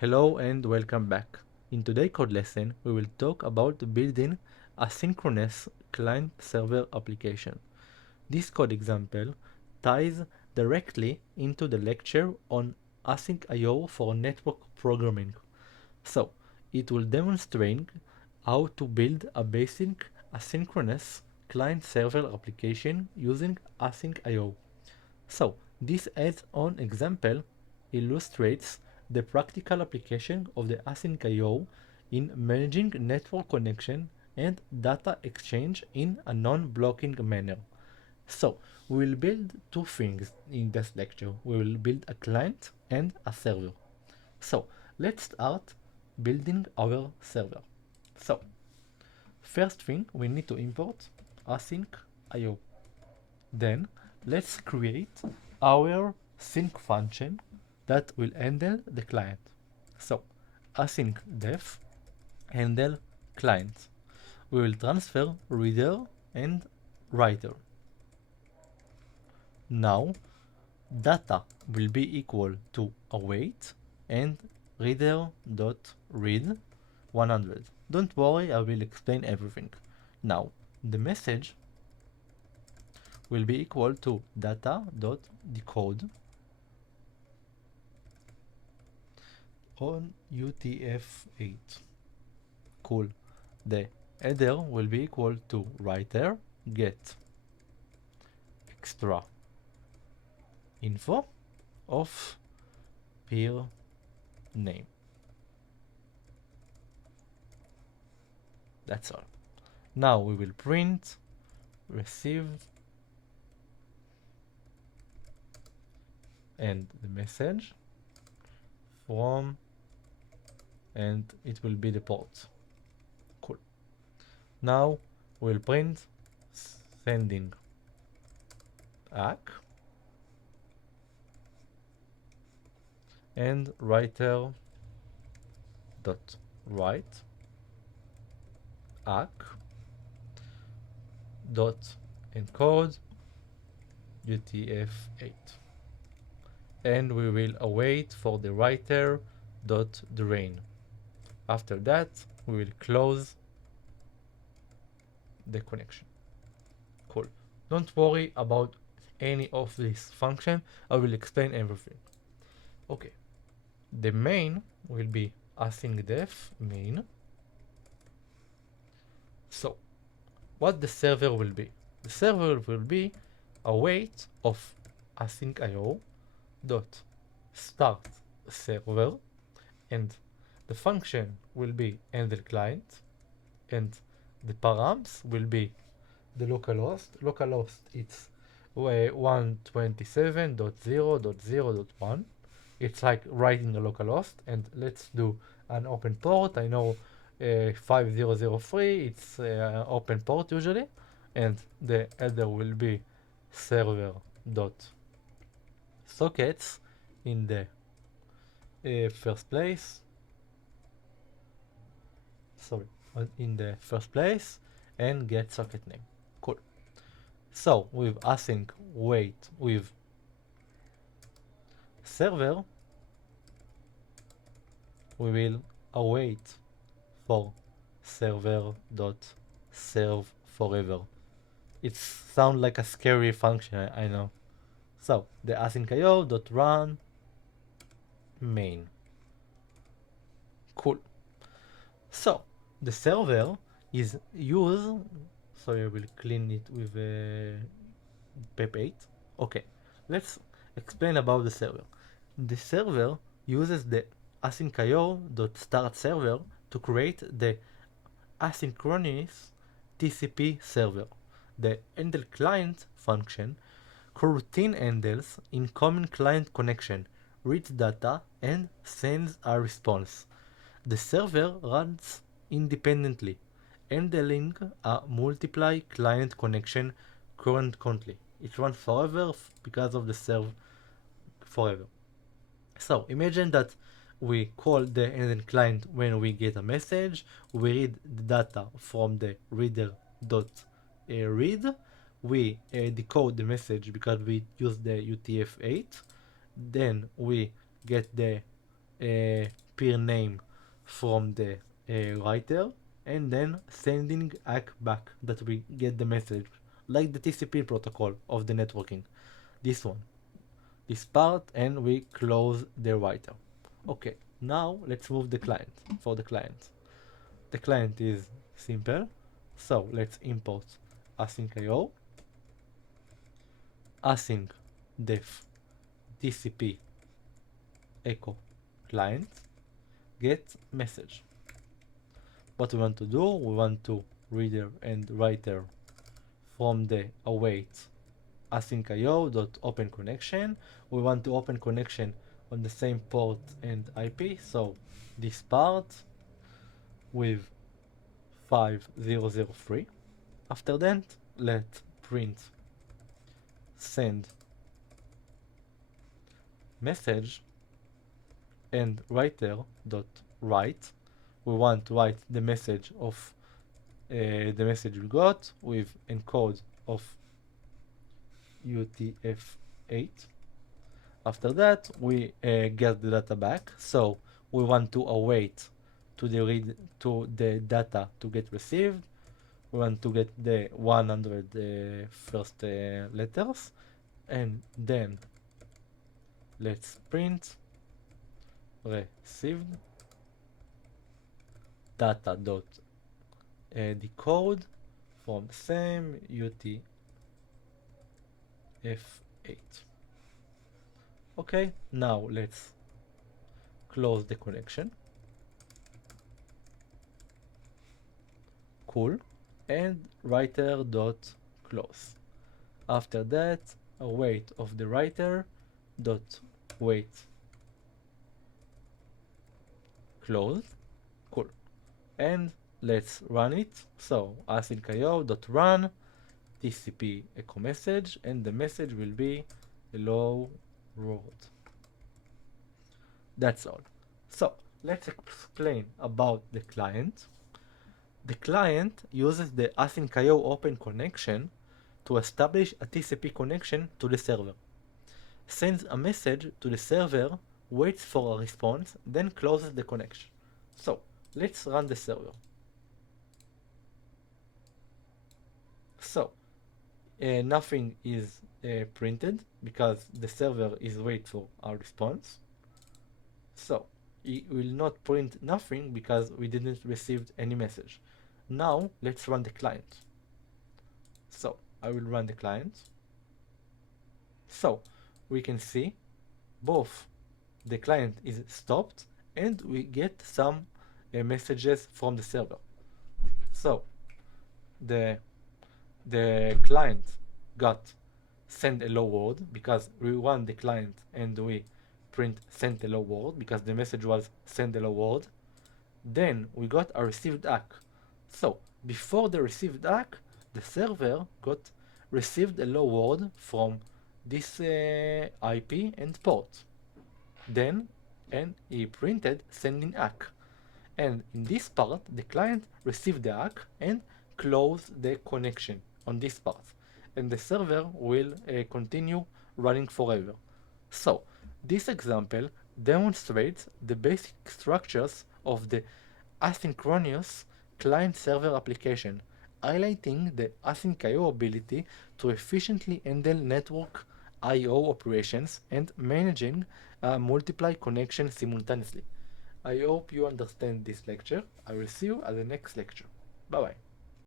Hello and welcome back. In today's code lesson, we will talk about building asynchronous client-server application. This code example ties directly into the lecture on async I/O for network programming. So, it will demonstrate how to build a basic asynchronous client-server application using async I/O. So, this add-on example illustrates the practical application of the async I/O in managing network connection and data exchange in a non-blocking manner. So, we will build two things in this lecture. We will build a client and a server. So, let's start building our server. So, first thing we need to import async I/O. Then let's create our sync function that will handle the client. So async def handle client. We will transfer reader and writer. Now data will be equal to await and reader.read 100. Don't worry, I will explain everything. Now the message will be equal to data.decode on UTF-8. Cool. The header will be equal to writer get extra info of peer name. That's all. Now we will print receive and the message from, and it will be the port. Cool. Now we'll print sending ACK and writer dot write ACK dot encode UTF-8, and we will await for the writer dot drain. After that, we will close the connection. Cool. Don't worry about any of this function. I will explain everything. Okay. The main will be async def main. So, what the server will be? The server will be a wait of async I/O dot start server, and the function will be handle client, and the params will be the localhost. Localhost it's 127.0.0.1. It's like writing a localhost, and let's do an open port. I know 5003 it's open port usually, and the header will be server dot sockets in the first place. Sorry, in the first place, and get socket name. Cool. So with async wait with server, we will await for server dot serve forever. It sounds like a scary function, I know. So the async IO dot run main. Cool. So the server is used. Sorry, I will clean it with PEP8. Okay, let's explain about the server. The server uses the asyncio.start server to create the asynchronous TCP server. The handle client function coroutine handles incoming client connection, reads data, and sends a response. The server runs independently, handling a multiply client connection concurrently. It runs forever because of the serve forever. So imagine that we call the handle client when we get a message. We read the data from the reader dot read. We decode the message because we use the UTF-8. Then we get the peer name from the writer, and then sending ACK back that we get the message, like the TCP protocol of the networking. This one, this part, and we close the writer. Okay, now let's move the client. For the client, the client is simple, so let's import async.io, async def TCP echo client get message. What we want to do, we want to reader and writer from the await async.io.open connection. We want to open connection on the same port and IP, so this part with 5003. After that, let print send message and writer.write. We want to write the message of the message we got with encode of UTF-8. After that, we get the data back. So we want to await to the data to get received. We want to get the 100 first letters, and then let's print received data dot decode from same UTF-8. Okay, now let's close the connection. Cool. And writer dot close. After that, await of the writer dot wait close. Cool. And let's run it. So async.io.run TCP echo message, and the message will be hello world. That's all. So let's explain about the client. The client uses the async.io open connection to establish a TCP connection to the server, sends a message to the server, waits for a response, then closes the connection. So let's run the server. So nothing is printed because the server is waiting for our response. So it will not print nothing because we didn't receive any message. Now let's run the client. So I will run the client. So we can see both the client is stopped and we get some messages from the server. So the client got send hello world because we run the client and we print send hello world because the message was send hello world. Then we got a received ACK. So before the received ACK, the server got received hello world from this IP and port. Then and he printed sending ACK. And in this part, the client received the ACK and closed the connection on this part. And the server will continue running forever. So this example demonstrates the basic structures of the asynchronous client-server application, highlighting the async.io ability to efficiently handle network I/O operations and managing multiple connections simultaneously. I hope you understand this lecture. I will see you at the next lecture. Bye bye.